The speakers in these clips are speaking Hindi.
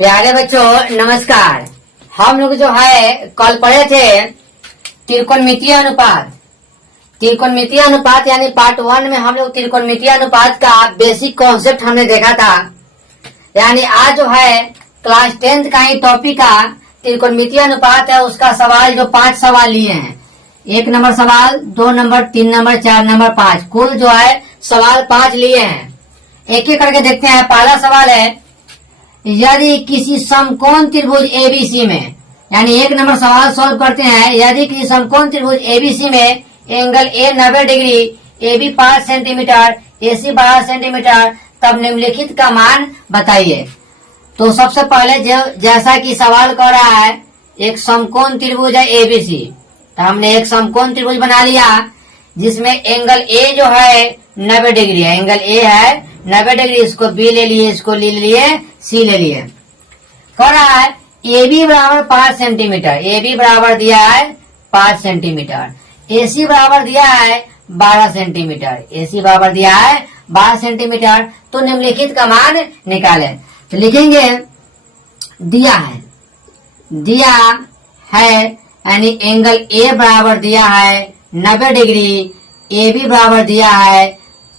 प्यारे बच्चों नमस्कार। हम लोग जो है कल पढ़े थे त्रिकोणमितीय अनुपात। त्रिकोणमितीय अनुपात यानी पार्ट 1 में हम लोग त्रिकोणमितीय अनुपात का बेसिक कॉन्सेप्ट हमने देखा था। यानी आज जो है क्लास 10th का ही टॉपिक का त्रिकोणमितीय अनुपात है, उसका सवाल जो 5 सवाल लिए हैं। 1 नंबर सवाल, 2 नंबर, 3 नंबर, 4 नंबर, 5, कुल जो है सवाल 5 लिए हैं। एक एक करके देखते हैं। पहला सवाल है, यदि किसी समकोण त्रिभुज एबीसी में, यानी 1 नंबर सवाल सॉल्व करते हैं। यदि किसी समकोण त्रिभुज एबीसी में angle A 90 degree, AB 5 centimetre, AC 12 centimetre, तब निम्नलिखित का मान बताइए। तो सबसे पहले जैसा कि सवाल कर रहा है, एक समकोण त्रिभुज है एबीसी, तो हमने एक समकोण त्रिभुज बना लिया जिसमें एंगल ए जो है 90 डिग्री है। एंगल ए है 90 डिग्री, इसको बी ले लिए, इसको ले लिए, सी ले लिए। कह रहा है ए बी बराबर 5 सेंटीमीटर, ए बी बराबर दिया है 5 सेंटीमीटर, एसी बराबर दिया है 12 सेंटीमीटर, एसी बराबर दिया है 12 सेंटीमीटर। तो निम्नलिखित का मान निकाले। तो लिखेंगे दिया है यानी एंगल ए बराबर दिया है 90 डिग्री, ए बी बराबर दिया है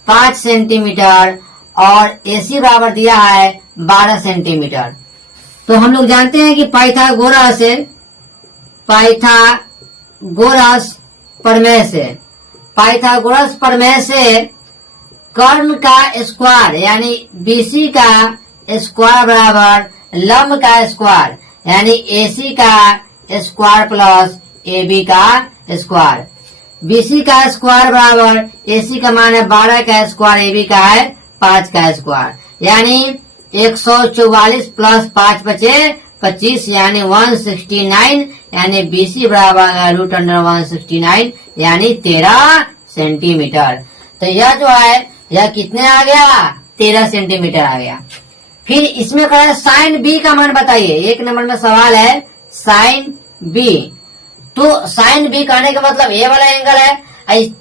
5 सेंटीमीटर और एसी बराबर दिया है 12 सेंटीमीटर। तो हम लोग जानते हैं कि पाइथागोरस प्रमेय से कर्ण का स्क्वायर यानी बीसी का स्क्वायर बराबर लंब का स्क्वायर यानी एसी का स्क्वायर प्लस एबी का स्क्वायर। बीसी का स्क्वायर बराबर एसी का मान है 12 का स्क्वायर, एबी का है 5 का स्क्वायर, यानी 144 प्लस 5 बचे 25 यानी 169, यानी बीसी बराबर √169 यानी 13 सेंटीमीटर। तो यह जो है यह कितने आ गया, 13 सेंटीमीटर आ गया। फिर इसमें कहा है साइन बी का मान बताइए। 1 नंबर में सवाल है साइन बी। तो साइन बी कहने का मतलब ये वाला एंगल है,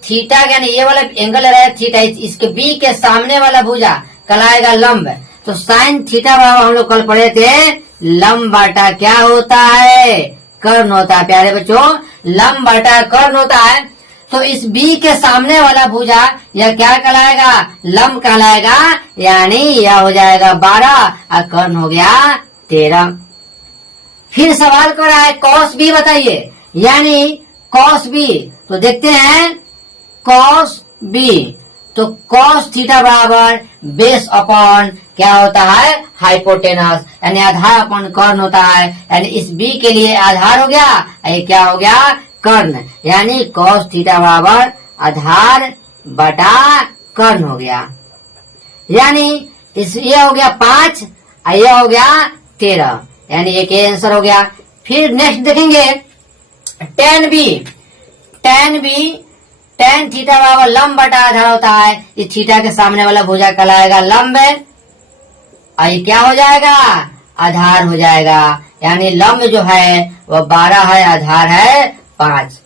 थीटा यानी ये वाला एंगल है थीटा, इसके बी के सामने वाला भुजा कहलाएगा लंब। तो साइन थीटा बराबर हम लोग कल पढ़े थे लंब बाटा क्या होता है, कर्ण होता है। प्यारे बच्चों लंब बाटा कर्ण होता है। तो इस बी के सामने वाला भुजा यह क्या कहलाएगा, लंब कहलाएगा, यानी यह हो जाएगा 12 और कर्ण हो गया 13। फिर सवाल कर रहा है कॉस बी बताइए, यानी कॉस बी। तो देखते हैं कॉस बी, तो कॉस थीटा बराबर बेस अपॉन क्या होता है, हाइपोटेनस, यानी आधार अपॉन कर्ण होता है। यानी इस बी के लिए आधार हो गया, ये क्या हो गया, कर्ण, यानी कॉस थीटा बराबर आधार बटा कर्ण हो गया। यानी ये हो गया 5 और ये हो गया 13, यानी एक आंसर हो गया। फिर नेक्स्ट देखेंगे tan थीटा बराबर लंब बटा आधार होता है। इस थीटा के सामने वाला भुजा कहलाएगा लंब है और ये क्या हो जाएगा, आधार हो जाएगा, यानी लंब जो है वह 12 है, आधार है 5।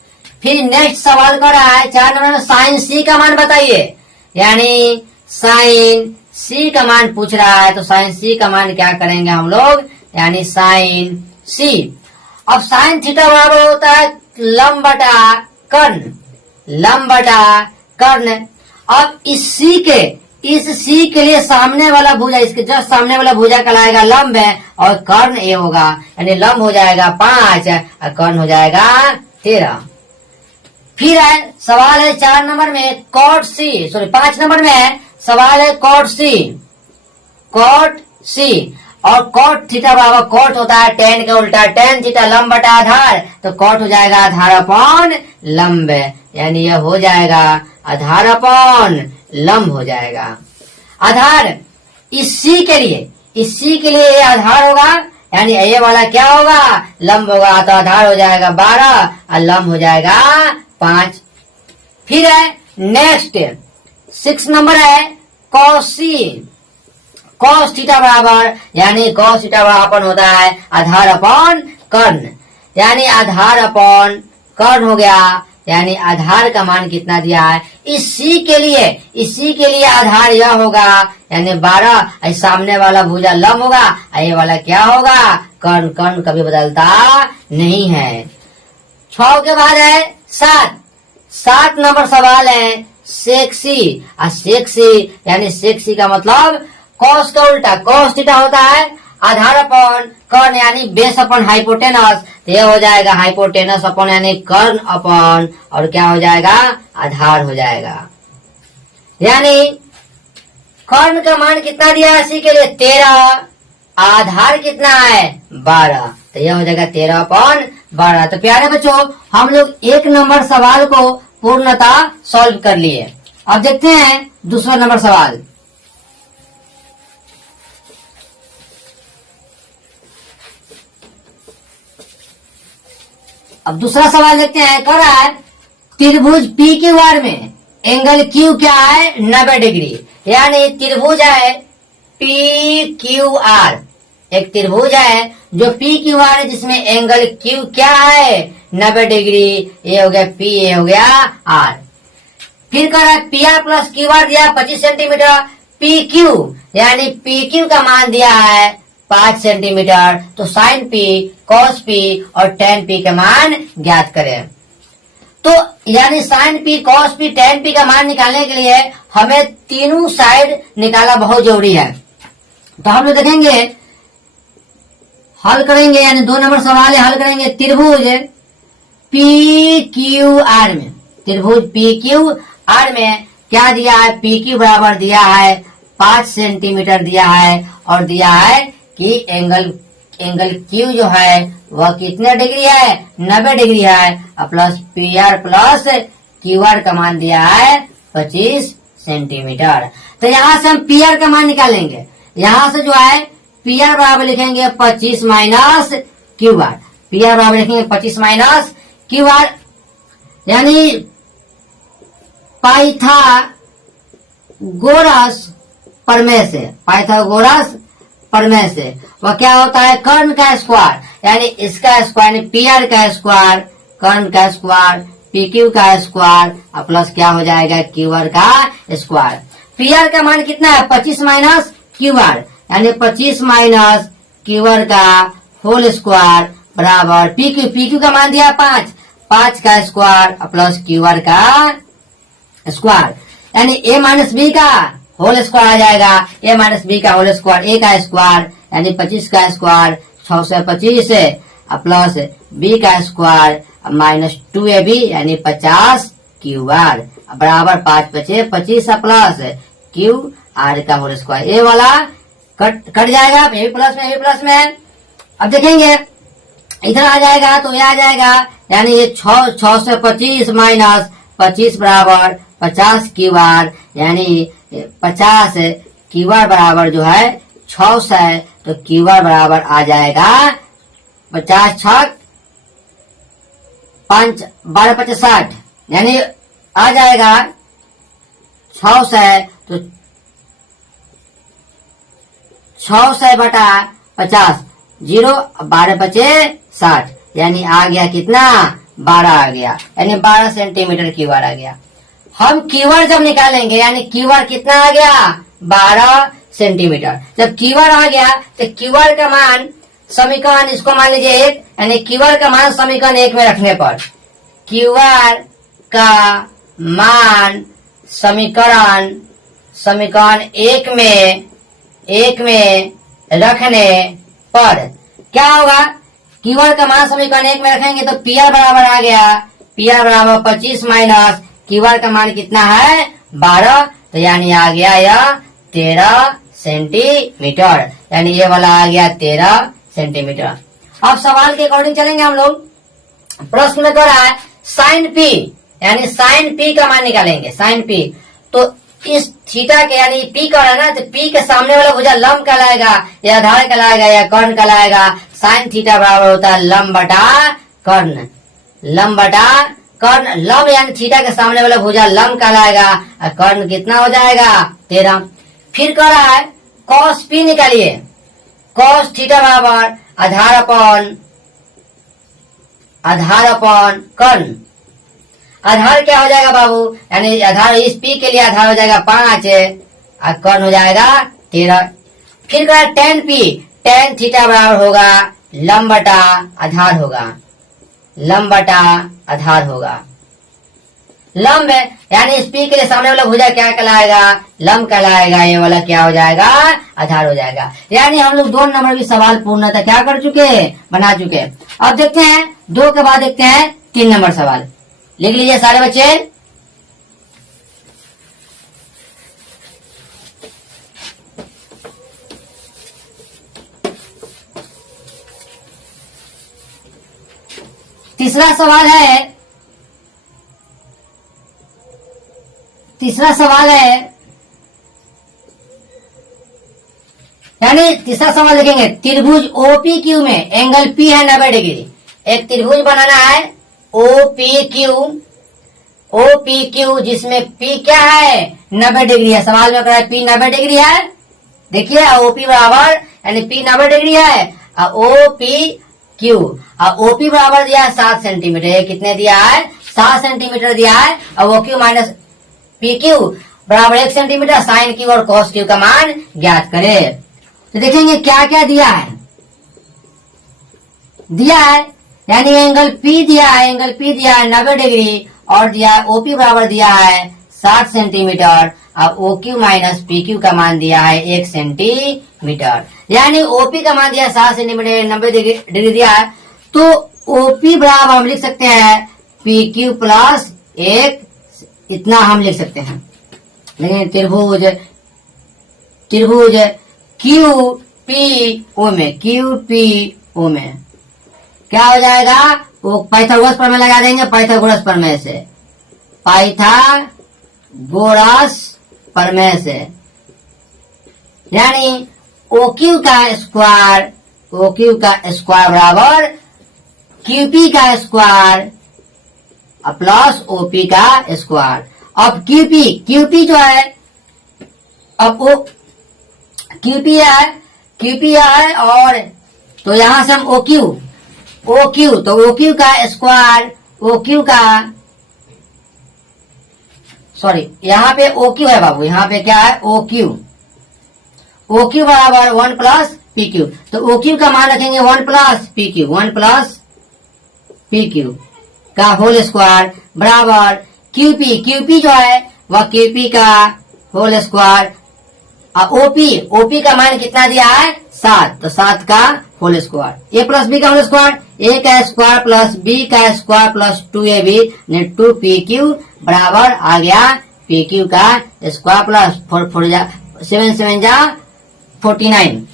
फिर नेक्स्ट सवाल कर रहा है 4 नंबर में साइन सी का मान बताइए, यानी साइन सी का मान पूछ रहा है। तो साइन सी का मान क्या करेंगे हम लोग, यानी साइन सी। अब साइन थीटा बराबर होता है लंब बटा कर्ण, लंब बटा कर्ण। अब इस सी के लिए सामने वाला भुजा, इसके जस्ट सामने वाला भुजा कहलाएगा लंब है और कर्ण ये होगा, यानी लंब हो जाएगा 5 और कर्ण हो जाएगा 13। फिर है सवाल है 4 नंबर में कॉट सी, 5 नंबर में सवाल है कॉट सी और कॉट थीटा बराबर कॉट होता है tan का उल्टा, tan थीटा लंब बटा आधार, तो कॉट हो जाएगा आधार अपॉन लंब, यानी यह हो जाएगा आधार अपॉन लंब हो जाएगा। आधार इस सी के लिए ये आधार होगा, यानी ये वाला क्या होगा, लंब होगा, तो आधार हो जाएगा 12 और लंब हो जाएगा 5। फिर है नेक्स्ट 6 नंबर है कॉस थीटा बराबर, यानी कॉस थीटा बराबर होता है आधार अपॉन कर्ण, यानी आधार अपॉन कर्ण हो गया यानी आधार का मान कितना दिया है इसी के लिए आधार यह होगा यानी 12, सामने वाला भुजा लंब होगा, ये वाला क्या होगा कर्ण। कर्ण कभी बदलता नहीं है। 6 के बाद है 7 नंबर सवाल है सेक्सी। सेक्सी यानी सेक्सी का मतलब कॉस का उल्टा, कॉस थीटा होता है आधार अपॉन कर्ण यानी बेस अपॉन हाइपोटेनस, तो ये हो जाएगा हाइपोटेनस अपॉन यानी कर्ण अपॉन और क्या हो जाएगा आधार हो जाएगा। यानी कर्ण का मान कितना दिया है इसी के लिए 13, आधार कितना है 12, तो यह हो जाएगा 13/12। तो प्यारे बच्चों हम लोग 1 नंबर सवाल को पूर्णतः सॉल्व कर लिए। अब देखते हैं दूसरा नंबर सवाल। अब दूसरा सवाल देखते हैं। कह रहा है त्रिभुज पी क्यू आर में एंगल क्यू क्या है 90 डिग्री। यानी त्रिभुज है पी क्यू आर, एक त्रिभुज है जो पी क्यू आर है जिसमें एंगल क्यू क्या है 90 डिग्री। ये हो गया पी, ये हो गया आर। फिर कह रहा है P R plus Q R दिया 25 सेंटीमीटर, पी क्यू यानी पी क्यू का मान दिया है 5 सेंटीमीटर। तो साइन पी, कॉस पी और टेन पी का मान ज्ञात करें। तो यानी sine P, cos P, tan P का मान निकालने के लिए हमें तीनों साइड निकाला बहुत जरूरी है। तो हम लोग देखेंगे हल करेंगे, यानी 2 नंबर सवाल है हल करेंगे। त्रिभुज पी क्यू आर में, त्रिभुज पी क्यू आर में क्या दिया है पी क्यू बराबर दिया है 5 सेंटीमीटर दिया है और दिया है कि एंगल क्यू जो है वह कितने डिग्री है 90 डिग्री है plus P R plus Q are का मान दिया है 25 सेंटीमीटर। तो यहाँ से हम पी आर का मान निकालेंगे। यहाँ से जो है पी आर बराबर लिखेंगे 25 minus Q R, P R बराबर लिखेंगे 25 माइनस क्यू आर। यानी पाइथागोरस प्रमेय से, पाइथागोरस प्रमेय से वह क्या होता है कर्ण का स्क्वायर, यानी इसका स्क्वायर यानी पी आर का स्क्वायर, कर्ण का स्क्वायर, पी क्यू का स्क्वायर प्लस क्या हो जाएगा क्यू आर का स्क्वायर। पी आर का मान कितना है 25 माइनस क्यू आर, यानी 25 माइनस क्यू आर का होल स्क्वायर बराबर पी क्यू का मान दिया 5 का स्क्वायर प्लस क्यू आर का स्क्वायर, यानी ए माइनस बी का होल स्क्वायर आ जाएगा, ए माइनस बी का होल स्क्वायर, ए का स्क्वायर यानी 25 का स्क्वायर 6 से 25 प्लस बी का स्क्वायर माइनस 2ab यानी 50 क्यू आर बराबर 5 बचे 25 प्लस क्यू आर का होल स्क्वायर। ए वाला कट जाएगा, ए प्लस में। अब देखेंगे इधर आ जाएगा तो ये आ जाएगा, यानी ये 6 से 25 माइनस 25 बराबर 50 क्यू आर, यानी 50 क्यू आर बराबर जो है 6 से, तो क्यू आर बराबर आ जाएगा 50 छक 5 12 50 60, यानी आ जाएगा 6 से, तो 6 से बटा 50 0 12 बचे 60, यानी आ गया कितना 12 आ गया, यानी 12 सेंटीमीटर क्यू आर आ गया। हम क्यू आर जब निकालेंगे यानी क्यू आर कितना आ गया 12 सेंटीमीटर। जब क्यू आर आ गया तो क्यू आर का मान समीकरण इसको मान लीजिए 1, यानी क्यू आर का मान समीकरण 1 में रखने पर क्यू आर का मान समीकरण 1 में रखने पर क्या होगा, क्यू आर का मान समीकरण 1 में रखेंगे तो पी आर बराबर आ गया, पी आर बराबर 25 माइनस क्यू आर का मान कितना है 12, तो यानी आ गया यह 13 सेंटीमीटर, यानी ये वाला आ गया 13 सेंटीमीटर। अब सवाल के अकॉर्डिंग चलेंगे हम लोग। प्रश्न में कह रहा है साइन पी, यानी साइन पी का मान निकालेंगे, साइन पी। तो इस थीटा के यानी पी का है ना, तो पी के सामने वाला भुजा लंब कहलाएगा या आधार कहलाएगा या कर्ण कहलाएगा। साइन थीटा बराबर होता है लंब बटा कर्ण, लंब बटा कर्ण। लंब यानी थीटा के सामने वाला भुजा लंब कहलाएगा और कर्ण कितना हो जाएगा 13। फिर कह रहा है कॉस पी निकालिए, कॉस थीटा बराबर आधार अपॉन कर्ण। आधार क्या हो जाएगा बाबू, यानी आधार इस पी के लिए आधार हो जाएगा 5 और कर्ण हो जाएगा 13। फिर कहा tan p, tan थीटा बराबर होगा लंब बटा आधार होगा, लंब बटा आधार होगा। लंब है यानी इस पी के लिए सामने वाला भुजा क्या कहलाएगा, लंब कहलाएगा, ये वाला क्या हो जाएगा, आधार हो जाएगा। यानी हम लोग 2 नंबर भी सवाल पूर्णतः क्या कर चुके, बना चुके। अब देखते हैं 2 के बाद देखते हैं 3 नंबर सवाल। लिख लीजिए सारे बच्चे। तीसरा सवाल है, यानी तीसरा सवाल लिखेंगे त्रिभुज ओपी क्यू में एंगल पी है 90 डिग्री। एक त्रिभुज बनाना है ओपी क्यू जिसमें पी क्या है 90 डिग्री है। सवाल में कहा पी 90 डिग्री है, देखिए ओपी बराबर यानी पी 90 डिग्री है ओपी क्यू, ओपी बराबर दिया है 7 सेंटीमीटर। ये कितने दिया है, 7 सेंटीमीटर दिया है। और O Q minus P Q बराबर 1 सेंटीमीटर। साइन क्यू और कॉस क्यू का मान ज्ञात करे। तो देखेंगे क्या क्या दिया है, यानी एंगल पी दिया है 90 डिग्री और दिया है ओपी बराबर दिया है 7 सेंटीमीटर और O Q minus P Q का मान दिया है 1 सेंटीमीटर। यानी ओपी का मान दिया 7 सेंटीमीटर 90 डिग्री दिया है, तो ओपी बराबर हम लिख सकते हैं पी क्यू प्लस 1, इतना हम लिख सकते हैं। लेकिन त्रिभुज क्यू पी ओ में क्या हो जाएगा, वो पाइथागोरस प्रमेय लगा देंगे, पाइथागोरस प्रमेय से यानी OQ का स्क्वायर बराबर QP का स्क्वायर प्लस OP का स्क्वायर। अब QP जो है, अब वो QP है और तो यहां से हम OQ तो OQ का स्क्वायर यहाँ पे OQ है बाबू, यहाँ पे क्या है OQ बराबर 1 प्लस PQ। तो OQ का मान रखेंगे 1 प्लस PQ का होल स्क्वायर बराबर QP जो है वह QP का होल स्क्वायर। OP का मान कितना दिया है 7, तो 7 का whole square. A plus B का होल स्क्वायर, A का स्क्वायर प्लस B का स्क्वायर प्लस 2AB 2PQ बराबर आ गया PQ का स्क्वायर प्लस 7 7 जा 49।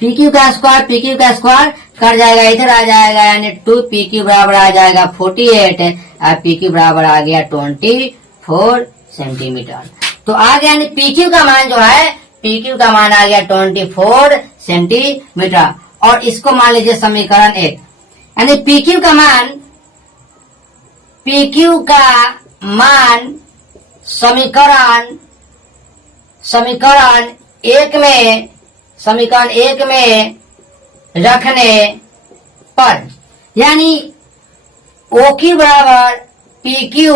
PQ का स्क्वायर कर जाएगा, इधर आ जाएगा यानी 2PQ बराबर आ जाएगा 48 और PQ बराबर आ गया 24 सेंटीमीटर। तो आ गया यानी PQ का मान जो है, PQ का मान आ गया 24 सेंटीमीटर। और इसको मान लीजिए समीकरण 1, यानी PQ का मान समीकरण एक में रखने पर यानी OQ बराबर PQ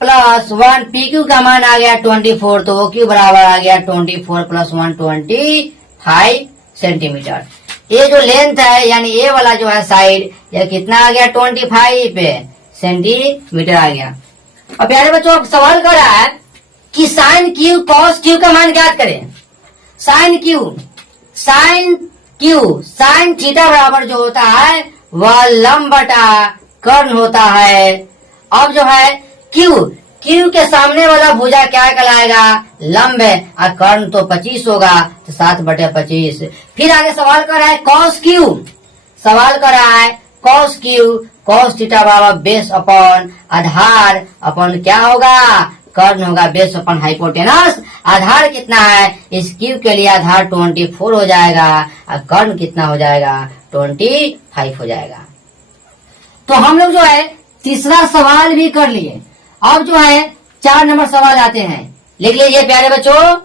प्लस 1, PQ का मान आ गया 24, तो OQ बराबर आ गया 24 प्लस 1 25 सेंटीमीटर। ये जो लेंथ है यानी ये वाला जो है साइड, ये कितना आ गया 25 सेंटीमीटर आ गया। अब प्यारे बच्चों सवाल कर रहा है कि साइन क्यू कॉस क्यू का मान ज्ञात करें। साइन थीटा बराबर जो होता है वह लंब बटा कर्ण होता है। अब जो है क्यू के सामने वाला भुजा क्या कहलाएगा, लंब है और कर्ण तो 25 होगा, तो 7/25। फिर आगे सवाल कर रहा है कॉस थीटा बराबर बेस अपॉन आधार अपॉन क्या होगा, कर्ण होगा, बेस अपॉन हाइपोटेनस। आधार कितना है, इस क्यू के लिए आधार 24 हो जाएगा और कर्ण कितना हो जाएगा 25 हो जाएगा। तो हम लोग जो है तीसरा सवाल भी कर लिए। अब जो है 4 नंबर सवाल आते हैं, लिख लीजिए प्यारे बच्चों।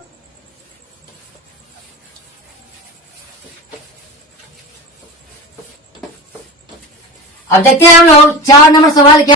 अब देखते हैं हम लोग 4 नंबर सवाल क्या